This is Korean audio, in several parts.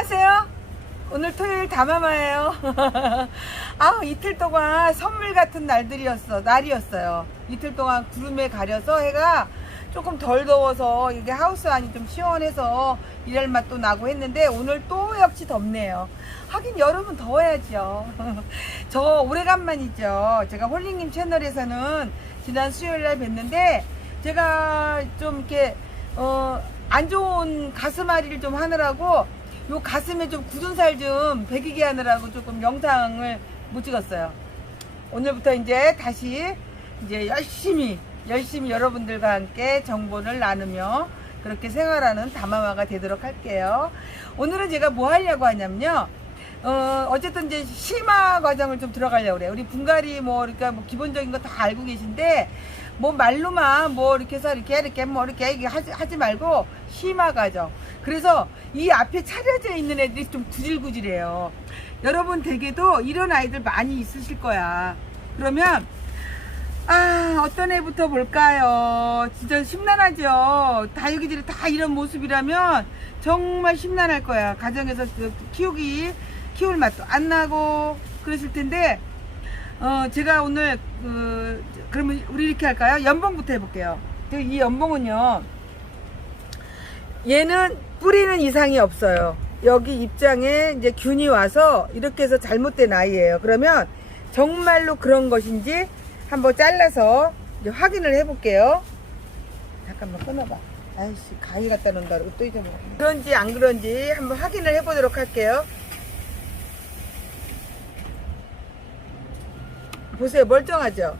안녕하세요. 오늘 토요일 다마마예요. 이틀 동안 선물 같은 날이었어요. 이틀 동안 구름에 가려서 해가 조금 덜 더워서 이게 하우스 안이 좀 시원해서 일할 맛도 나고 했는데 오늘 또 역시 덥네요. 하긴 여름은 더워야죠. 저 오래간만이죠. 제가 홀링님 채널에서는 지난 수요일날 뵀는데 제가 좀 이렇게 안 좋은 가슴앓이를 좀 하느라고 요 가슴에 좀 굳은 살 좀 배기게 하느라고 조금 영상을 못 찍었어요. 오늘부터 이제 다시 이제 열심히 여러분들과 함께 정보를 나누며 그렇게 생활하는 다마마가 되도록 할게요. 오늘은 제가 뭐 하려고 하냐면요. 어쨌든 이제 심화 과정을 좀 들어가려고 그래요. 우리 분갈이 그러니까 기본적인 거 다 알고 계신데 말로만 이렇게 해서 이렇게 하지 말고 심화 과정. 그래서 이 앞에 차려져 있는 애들이 좀 구질구질해요. 여러분 댁에도 이런 아이들 많이 있으실 거야. 그러면 어떤 애부터 볼까요? 진짜 심란하죠. 다육이들이 다 이런 모습이라면 정말 심란할 거야. 가정에서 키울 맛도 안 나고 그러실 텐데 제가 오늘 그러면 우리 이렇게 할까요? 연봉부터 해볼게요. 이 연봉은요, 얘는 뿌리는 이상이 없어요. 여기 입장에 이제 균이 와서 이렇게 해서 잘못된 아이예요. 그러면 정말로 그런 것인지 한번 잘라서 이제 확인을 해볼게요. 잠깐만 끊어봐. 아이씨, 가위 갖다 놓는다 그러고 또 잊어먹어. 그런지 안 그런지 한번 확인을 해보도록 할게요. 보세요. 멀쩡하죠?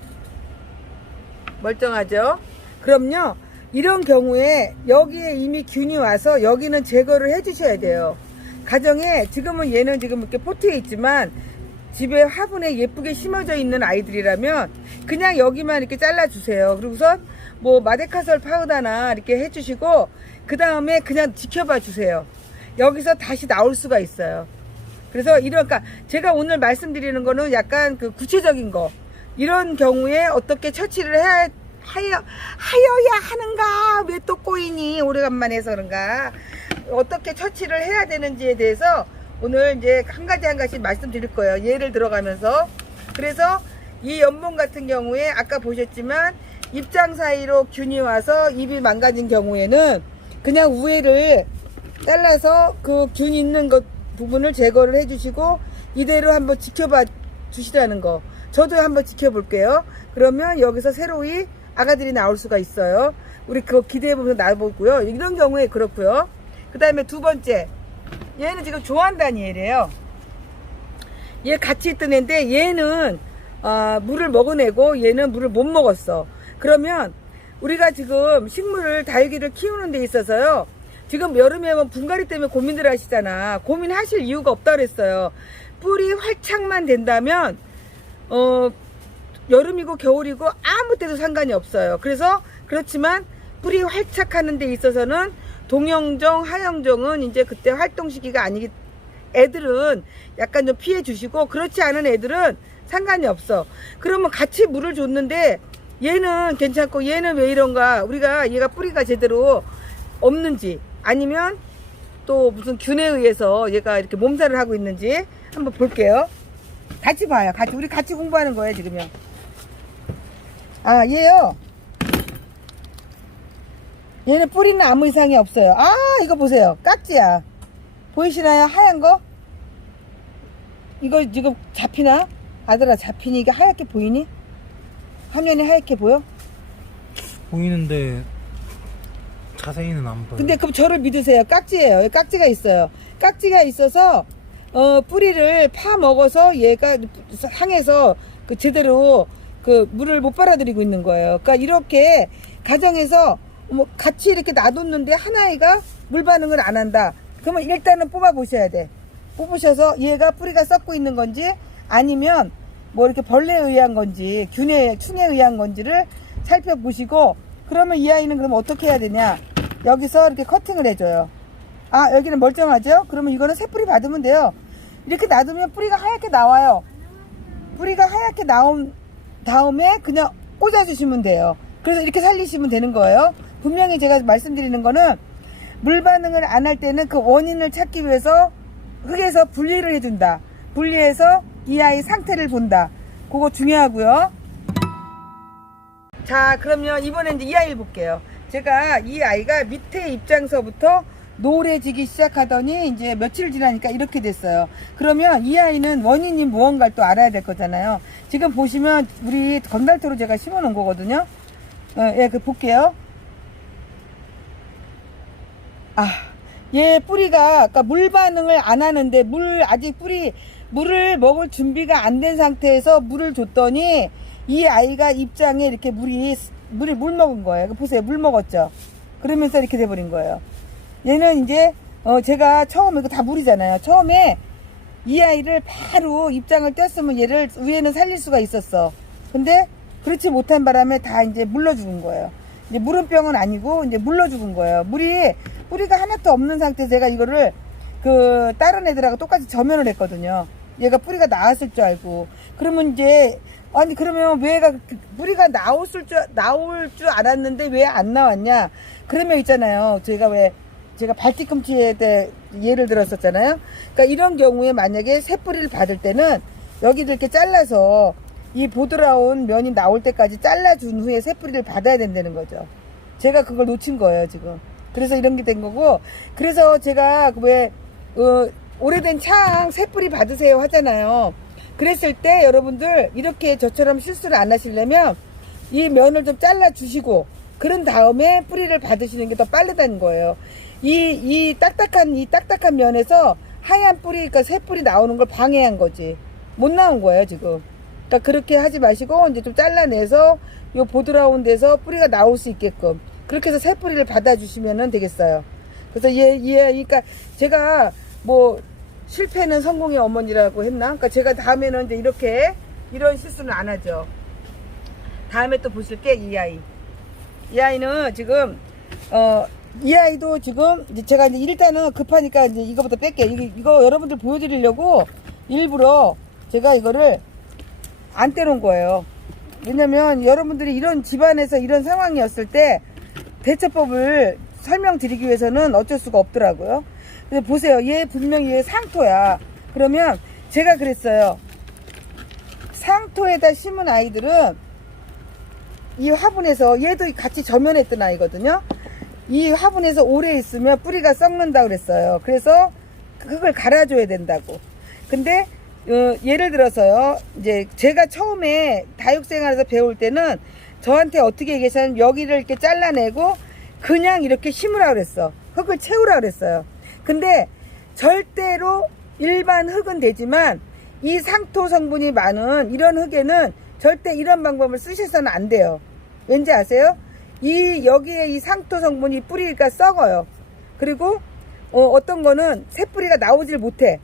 멀쩡하죠? 그럼요, 이런 경우에 여기에 이미 균이 와서 여기는 제거를 해 주셔야 돼요. 가정에 지금은 얘는 지금 이렇게 포트에 있지만 집에 화분에 예쁘게 심어져 있는 아이들이라면 그냥 여기만 이렇게 잘라 주세요. 그리고선 마데카솔 파우더나 이렇게 해 주시고 그 다음에 그냥 지켜봐 주세요. 여기서 다시 나올 수가 있어요. 그래서 그러니까 제가 오늘 말씀드리는 거는 약간 구체적인 거, 이런 경우에 어떻게 처치를 하여야 하는가, 왜 또 꼬이니, 오래간만에 해서 그런가, 어떻게 처치를 해야 되는지에 대해서 오늘 이제 한 가지 말씀드릴 거예요. 예를 들어가면서. 그래서 이 연봉 같은 경우에 아까 보셨지만 입장 사이로 균이 와서 입이 망가진 경우에는 그냥 우회를 잘라서 그 균 있는 부분을 제거를 해주시고 이대로 한번 지켜봐 주시라는 거. 저도 한번 지켜볼게요. 그러면 여기서 새로이 아가들이 나올 수가 있어요. 우리 그거 기대해보면서 나와보고요. 이런 경우에 그렇고요. 그 다음에 두 번째, 얘는 지금 좋아한다는 얘래요. 얘 같이 있던 애인데 얘는 물을 먹어내고 얘는 물을 못 먹었어. 그러면 우리가 지금 식물을, 다육이를 키우는 데 있어서요, 지금 여름에 분갈이 때문에 고민들 하시잖아. 고민하실 이유가 없다 그랬어요. 뿌리 활착만 된다면 여름이고 겨울이고 아무 때도 상관이 없어요. 그렇지만 뿌리 활착하는 데 있어서는 동영종, 하영종은 이제 그때 활동 시기가 아니기, 애들은 약간 좀 피해 주시고, 그렇지 않은 애들은 상관이 없어. 그러면 같이 물을 줬는데 얘는 괜찮고 얘는 왜 이런가, 얘가 뿌리가 제대로 없는지 아니면 또 무슨 균에 의해서 얘가 이렇게 몸살을 하고 있는지 한번 볼게요. 같이 봐요. 우리 같이 공부하는 거예요, 지금요. 얘요. 얘는 뿌리는 아무 이상이 없어요. 이거 보세요. 깍지야. 보이시나요? 하얀 거? 이거 지금 잡히나? 아들아, 잡히니? 이게 하얗게 보이니? 화면이 하얗게 보여? 보이는데 자세히는 안 보여요. 근데 그럼 저를 믿으세요. 깍지예요. 깍지가 있어요. 깍지가 있어서 뿌리를 파먹어서 얘가 상해서 제대로 물을 못 빨아들이고 있는 거예요. 그러니까 이렇게 가정에서 같이 이렇게 놔뒀는데 하나이가 물 반응을 안 한다. 그러면 일단은 뽑아 보셔야 돼. 뽑으셔서 얘가 뿌리가 썩고 있는 건지 아니면 이렇게 벌레에 의한 건지 충에 의한 건지를 살펴보시고, 그러면 이 아이는 그럼 어떻게 해야 되냐, 여기서 이렇게 커팅을 해줘요. 여기는 멀쩡하죠? 그러면 이거는 새 뿌리 받으면 돼요. 이렇게 놔두면 뿌리가 하얗게 나와요. 뿌리가 하얗게 나온 다음에 그냥 꽂아주시면 돼요. 그래서 이렇게 살리시면 되는 거예요. 분명히 제가 말씀드리는 거는 물 반응을 안 할 때는 그 원인을 찾기 위해서 흙에서 분리를 해준다. 분리해서 이 아이 상태를 본다. 그거 중요하고요. 자, 그러면 이번에 이제 이 아이를 볼게요. 제가 이 아이가 밑에 입장서부터 노래지기 시작하더니 이제 며칠 지나니까 이렇게 됐어요. 그러면 이 아이는 원인이 무언가를 또 알아야 될 거잖아요. 지금 보시면 우리 건달토로 제가 심어 놓은 거거든요. 예, 그 볼게요. 얘 뿌리가 아까 물 반응을 안 하는데 아직 물을 먹을 준비가 안 된 상태에서 물을 줬더니 이 아이가 입장에 이렇게 물 먹은 거예요. 보세요. 물 먹었죠. 그러면서 이렇게 돼버린 거예요. 얘는 이제 제가 처음에 이거 다 물이잖아요. 처음에 이 아이를 바로 입장을 뗐으면 얘를 위에는 살릴 수가 있었어. 근데 그렇지 못한 바람에 다 이제 물러 죽은 거예요. 이제 물은병은 아니고 이제 물러 죽은 거예요. 뿌리가 하나도 없는 상태에서 제가 이거를 다른 애들하고 똑같이 저면을 했거든요. 얘가 뿌리가 나왔을 줄 알고. 그러면 이제 그러면 왜 뿌리가 나올 줄 알았는데 왜 안 나왔냐? 그러면 있잖아요. 제가 발뒤꿈치에 예를 들었었잖아요. 그러니까 이런 경우에 만약에 새 뿌리를 받을 때는 여기를 이렇게 잘라서 이 보드라운 면이 나올 때까지 잘라준 후에 새 뿌리를 받아야 된다는 거죠. 제가 그걸 놓친 거예요, 지금. 그래서 이런 게 된 거고, 그래서 제가 오래된 창 새 뿌리 받으세요 하잖아요. 그랬을 때 여러분들 이렇게 저처럼 실수를 안 하시려면 이 면을 좀 잘라 주시고 그런 다음에 뿌리를 받으시는 게 더 빠르다는 거예요. 이 딱딱한 면에서 하얀 뿌리, 그러니까 새 뿌리 나오는 걸 방해한 거지. 못 나온 거예요, 지금. 그러니까 그렇게 하지 마시고 이제 좀 잘라내서 요 보드라운 데서 뿌리가 나올 수 있게끔 그렇게 해서 새 뿌리를 받아주시면 되겠어요. 그래서 그러니까 제가 실패는 성공의 어머니라고 했나? 그러니까 제가 다음에는 이제 이런 실수는 안 하죠. 다음에 또 보실 게 이 아이. 이 아이는 지금, 이 아이도 지금, 이제 제가 이제 일단은 급하니까 이제 이거부터 뺄게요. 이거 여러분들 보여드리려고 일부러 제가 이거를 안 떼놓은 거예요. 왜냐면 여러분들이 이런 집안에서 이런 상황이었을 때 대처법을 설명드리기 위해서는 어쩔 수가 없더라고요. 근데 보세요. 얘 분명히 얘 상토야. 그러면 제가 그랬어요. 상토에다 심은 아이들은 이 화분에서 얘도 같이 저면했던 아이거든요. 이 화분에서 오래 있으면 뿌리가 썩는다 그랬어요. 그래서 그걸 갈아줘야 된다고. 근데 예를 들어서요. 이제 제가 처음에 다육생활에서 배울 때는 저한테 어떻게 얘기하냐면 여기를 이렇게 잘라내고 그냥 이렇게 심으라 그랬어. 흙을 채우라 그랬어요. 근데 절대로 일반 흙은 되지만 이 상토 성분이 많은 이런 흙에는 절대 이런 방법을 쓰셔서는 안 돼요. 왠지 아세요? 여기에 이 상토 성분이 뿌리가 썩어요. 그리고 어떤 거는 새 뿌리가 나오질 못해.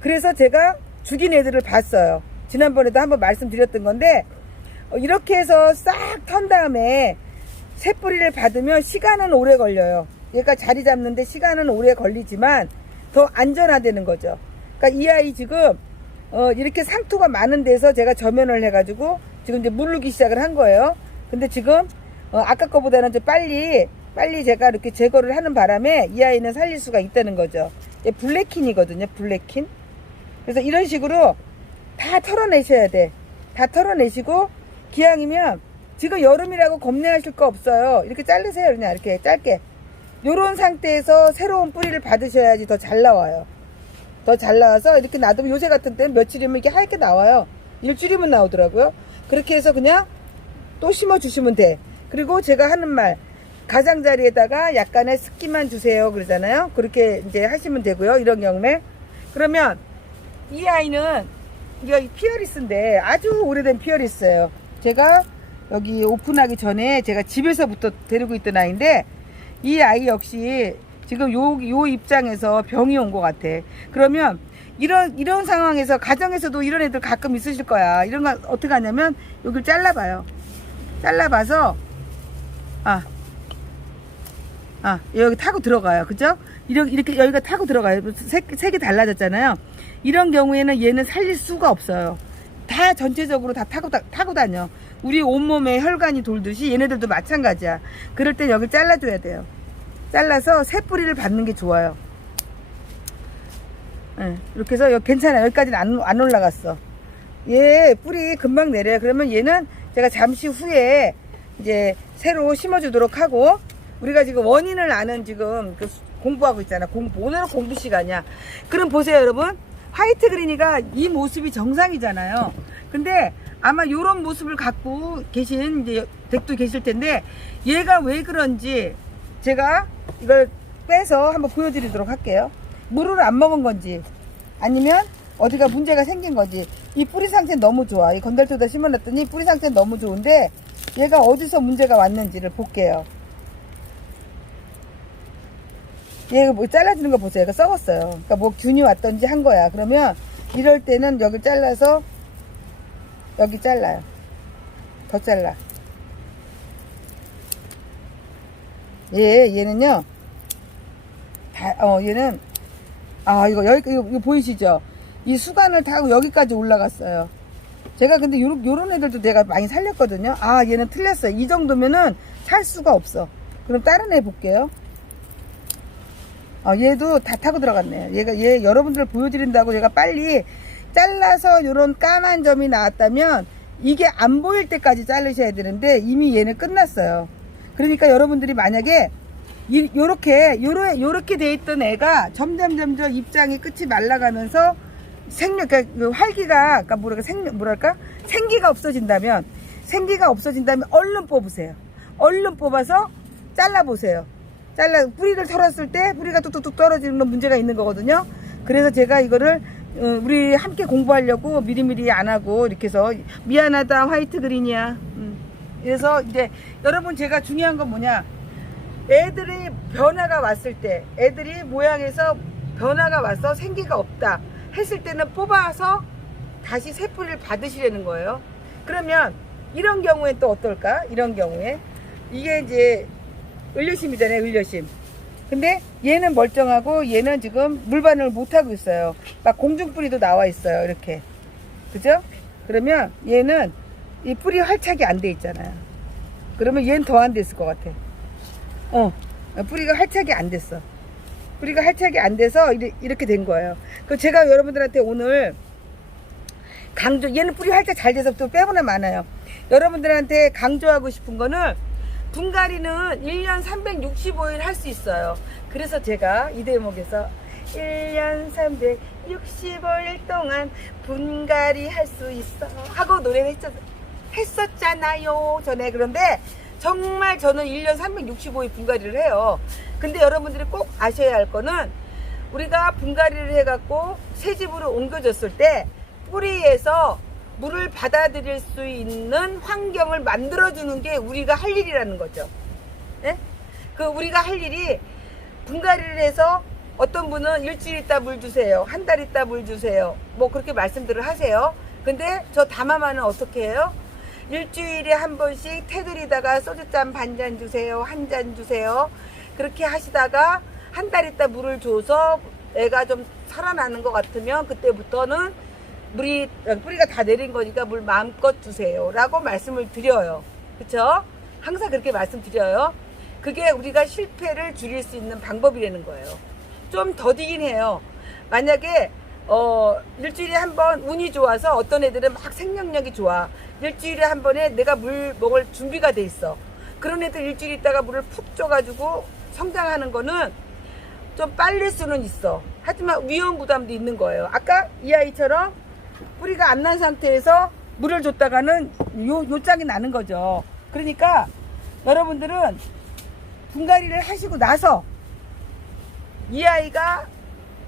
그래서 제가 죽인 애들을 봤어요. 지난번에도 한번 말씀드렸던 건데 이렇게 해서 싹 턴 다음에 새 뿌리를 받으면 시간은 오래 걸려요. 얘가 자리 잡는데 시간은 오래 걸리지만 더 안전하다는 거죠. 그러니까 이 아이 지금 이렇게 상토가 많은 데서 제가 저면을 해가지고 지금 이제 물르기 시작을 한 거예요. 근데 지금 아까 거보다는 좀 빨리 제가 이렇게 제거를 하는 바람에 이 아이는 살릴 수가 있다는 거죠. 얘 블랙킨이거든요. 블랙킨. 그래서 이런 식으로 다 털어내셔야 돼. 다 털어내시고 기왕이면 지금 여름이라고 겁내하실 거 없어요. 이렇게 자르세요. 그냥 이렇게 짧게. 요런 상태에서 새로운 뿌리를 받으셔야지 더 잘 나와요. 더 잘 나와서 이렇게 놔두면 요새 같은 때는 며칠이면 이렇게 하얗게 나와요. 일주일이면 나오더라고요. 그렇게 해서 그냥 또 심어주시면 돼. 그리고 제가 하는 말, 가장자리에다가 약간의 습기만 주세요. 그러잖아요. 그렇게 이제 하시면 되고요. 이런 경우에. 그러면 이 아이는 이거 피어리스인데 아주 오래된 피어리스예요. 제가 여기 오픈하기 전에 제가 집에서부터 데리고 있던 아이인데 이 아이 역시 지금 요 입장에서 병이 온 것 같아. 그러면 이런 상황에서 가정에서도 이런 애들 가끔 있으실 거야. 이런 거 어떻게 하냐면 여기를 잘라봐요. 잘라봐서 여기 타고 들어가요. 그죠? 이렇게 여기가 타고 들어가요. 색이 달라졌잖아요. 이런 경우에는 얘는 살릴 수가 없어요. 다 전체적으로 다 타고 다녀. 우리 온몸에 혈관이 돌듯이 얘네들도 마찬가지야. 그럴 땐 여기 잘라줘야 돼요. 잘라서 새 뿌리를 받는 게 좋아요. 예, 이렇게 해서 여기 괜찮아요. 여기까지는 안 올라갔어. 얘 뿌리 금방 내려요. 그러면 얘는 제가 잠시 후에 이제 새로 심어주도록 하고, 우리가 지금 원인을 아는 지금 그 공부하고 있잖아. 오늘은 공부 시간이야. 그럼 보세요, 여러분. 화이트 그린이가 이 모습이 정상이잖아요. 근데 아마 이런 모습을 갖고 계신 이제 덱도 계실 텐데, 얘가 왜 그런지 제가 이걸 빼서 한번 보여드리도록 할게요. 물을 안 먹은 건지 아니면 어디가 문제가 생긴 건지. 이 뿌리 상태는 너무 좋아. 이 건달토다 심어놨더니 뿌리 상태는 너무 좋은데 얘가 어디서 문제가 왔는지를 볼게요. 얘가 뭐 잘라지는 거 보세요. 얘가 썩었어요. 그러니까 뭐 균이 왔던지 한 거야. 그러면 이럴 때는 여기 잘라서 여기 잘라요. 더 잘라. 얘는요. 얘는 이거 보이시죠? 이 수간을 타고 여기까지 올라갔어요. 제가 근데 요런 애들도 내가 많이 살렸거든요. 아, 얘는 틀렸어요. 이 정도면은 살 수가 없어. 그럼 다른 애 볼게요. 얘도 다 타고 들어갔네요. 얘 여러분들 보여드린다고 제가 빨리 잘라서 요런 까만 점이 나왔다면 이게 안 보일 때까지 자르셔야 되는데 이미 얘는 끝났어요. 그러니까 여러분들이 만약에 요렇게 돼 있던 애가 점점 입장이 끝이 말라가면서 그러니까 그 활기가, 그러니까 생기가 없어진다면 얼른 뽑으세요. 얼른 뽑아서 잘라보세요. 뿌리를 털었을 때 뿌리가 뚝뚝뚝 떨어지는 건 문제가 있는 거거든요. 그래서 제가 이거를 우리 함께 공부하려고 미리미리 안 하고 이렇게 해서 미안하다 화이트 그린이야. 그래서 이제 여러분 제가 중요한 건 뭐냐, 애들이 변화가 왔을 때, 애들이 모양에서 변화가 와서 생기가 없다 했을 때는 뽑아서 다시 새 뿌리를 받으시려는 거예요. 그러면 이런 경우에 또 어떨까? 이런 경우에 이게 이제 을려심이잖아요. 을려심. 근데 얘는 멀쩡하고 얘는 지금 물반을 못하고 있어요. 막 공중뿌리도 나와 있어요. 이렇게. 그죠? 그러면 얘는 이 뿌리 활착이 안 돼 있잖아요. 그러면 얘는 더 안 됐을 것 같아. 뿌리가 활착이 안 됐어. 뿌리가 활착이 안 돼서 이렇게 된 거예요. 그 제가 여러분들한테 오늘 얘는 뿌리 활착 잘 돼서 또 빼보나 많아요. 여러분들한테 강조하고 싶은 거는 분갈이는 1년 365일 할 수 있어요. 그래서 제가 이 대목에서 1년 365일 동안 분갈이 할 수 있어 하고 노래를 했었잖아요 전에. 그런데 정말 저는 1년 365일 분갈이를 해요. 근데 여러분들이 꼭 아셔야 할 거는, 우리가 분갈이를 해갖고 새 집으로 옮겨졌을 때 뿌리에서 물을 받아들일 수 있는 환경을 만들어주는 게 우리가 할 일이라는 거죠. 예? 우리가 할 일이, 분갈이를 해서 어떤 분은 일주일 있다 물 주세요, 한 달 있다 물 주세요, 뭐 그렇게 말씀들을 하세요. 근데 저 다마마는 어떻게 해요? 일주일에 한 번씩 테두리다가 소주잔 반잔 주세요, 한 잔 주세요. 그렇게 하시다가 한 달 있다 물을 줘서 애가 좀 살아나는 것 같으면 그때부터는 뿌리가 다 내린 거니까 물 마음껏 주세요 라고 말씀을 드려요. 그쵸? 항상 그렇게 말씀드려요. 그게 우리가 실패를 줄일 수 있는 방법이라는 거예요. 좀 더디긴 해요. 만약에 일주일에 한 번 운이 좋아서 어떤 애들은 막 생명력이 좋아. 일주일에 한 번에 내가 물 먹을 준비가 돼 있어. 그런 애들 일주일 있다가 물을 푹 줘가지고 성장하는 거는 좀 빨릴 수는 있어. 하지만 위험 부담도 있는 거예요. 아까 이 아이처럼 뿌리가 안 난 상태에서 물을 줬다가는 요 짝이 나는 거죠. 그러니까 여러분들은 분갈이를 하시고 나서 이 아이가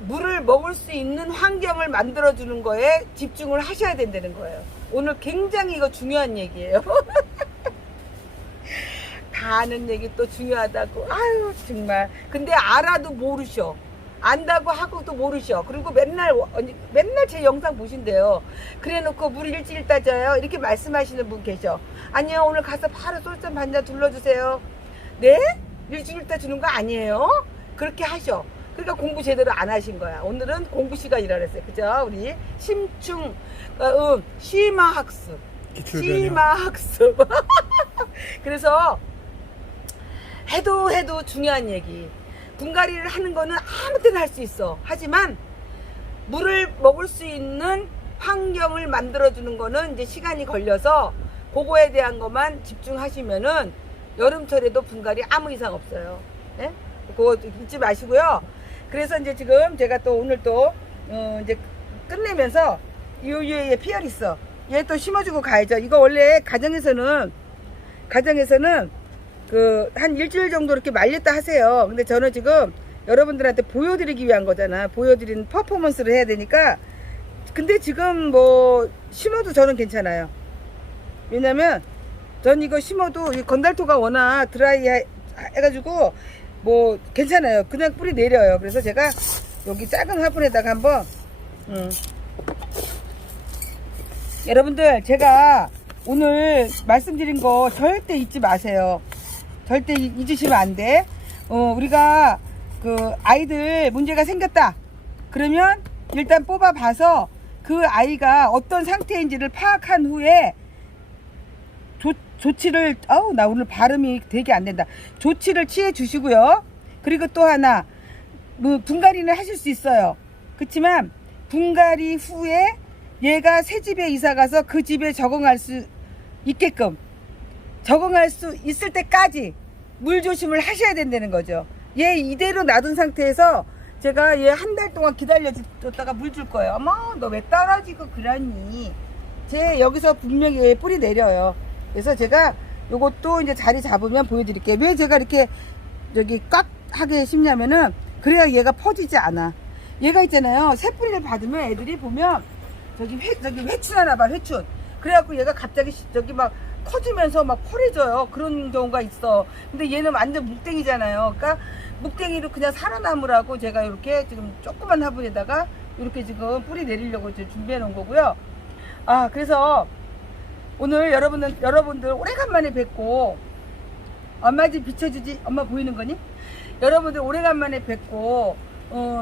물을 먹을 수 있는 환경을 만들어주는 거에 집중을 하셔야 된다는 거예요. 오늘 굉장히 이거 중요한 얘기예요. 다 아는 얘기 또 중요하다고. 아유 정말. 근데 알아도 모르셔. 안다고 하고도 모르셔. 그리고 맨날 제 영상 보신대요. 그래 놓고 물 일주일 따져요 이렇게 말씀하시는 분 계셔. 아니요, 오늘 가서 바로 솔잔 반잔 둘러주세요. 네? 일주일 따주는 거 아니에요? 그렇게 하셔. 그러니까 공부 제대로 안 하신 거야. 오늘은 공부 시간이라 그랬어요. 그죠? 우리 심화학습. 심화학습. 그래서 해도 중요한 얘기. 분갈이를 하는 거는 아무 때나 할 수 있어. 하지만 물을 먹을 수 있는 환경을 만들어주는 거는 이제 시간이 걸려서 그거에 대한 것만 집중하시면은 여름철에도 분갈이 아무 이상 없어요. 예? 그거 잊지 마시고요. 그래서 이제 지금 제가 또 오늘 또 이제 끝내면서 이 피어리스 얘 또 심어주고 가야죠. 이거 원래 가정에서는 그 한 일주일 정도 이렇게 말렸다 하세요. 근데 저는 지금 여러분들한테 보여드리기 위한 거잖아. 보여드리는 퍼포먼스를 해야 되니까. 근데 지금 뭐 심어도 저는 괜찮아요. 왜냐면 전 이거 심어도 이 건달토가 워낙 드라이 해가지고 뭐 괜찮아요. 그냥 뿌리 내려요. 그래서 제가 여기 작은 화분에다가 한번 여러분들 제가 오늘 말씀드린 거 절대 잊지 마세요. 절대 잊으시면 안 돼. 우리가 그 아이들 문제가 생겼다 그러면 일단 뽑아 봐서 그 아이가 어떤 상태인지를 파악한 후에 조치를 나 오늘 발음이 되게 안 된다. 조치를 취해 주시고요. 그리고 또 하나 뭐 분갈이는 하실 수 있어요. 그렇지만 분갈이 후에 얘가 새 집에 이사 가서 그 집에 적응할 수 있게끔 적응할 수 있을 때까지 물 조심을 하셔야 된다는 거죠. 얘 이대로 놔둔 상태에서 제가 얘 한 달 동안 기다려줬다가 물 줄 거예요. 어머 너 왜 떨어지고 그러니. 제 여기서 분명히 얘 뿌리 내려요. 그래서 제가 요것도 이제 자리 잡으면 보여드릴게요. 왜 제가 이렇게 여기 꽉 하게 심냐면은 그래야 얘가 퍼지지 않아. 얘가 있잖아요. 새 뿌리를 받으면 애들이 보면 저기 회춘하나 봐. 회춘. 그래갖고 얘가 갑자기 저기 막 커지면서 막 펄해져요. 그런 경우가 있어. 근데 얘는 완전 묵댕이잖아요. 그러니까 묵댕이로 그냥 살아남으라고 제가 이렇게 지금 조그만 화분에다가 이렇게 지금 뿌리 내리려고 지금 준비해 놓은 거고요. 그래서 오늘 여러분들 오래간만에 뵙고 엄마 집 비춰주지. 엄마 보이는 거니? 여러분들 오래간만에 뵙고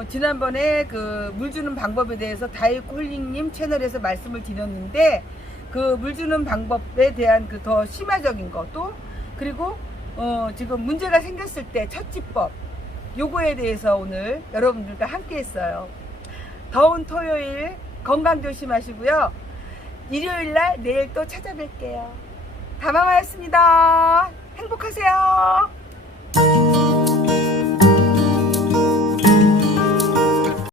지난번에 그 물 주는 방법에 대해서 다이콜링님 채널에서 말씀을 드렸는데 그 물 주는 방법에 대한 그 더 심화적인 것도 그리고 지금 문제가 생겼을 때 첫지법 요거에 대해서 오늘 여러분들과 함께 했어요. 더운 토요일 건강 조심하시고요. 일요일날 내일 또 찾아뵐게요. 다마마였습니다. 행복하세요.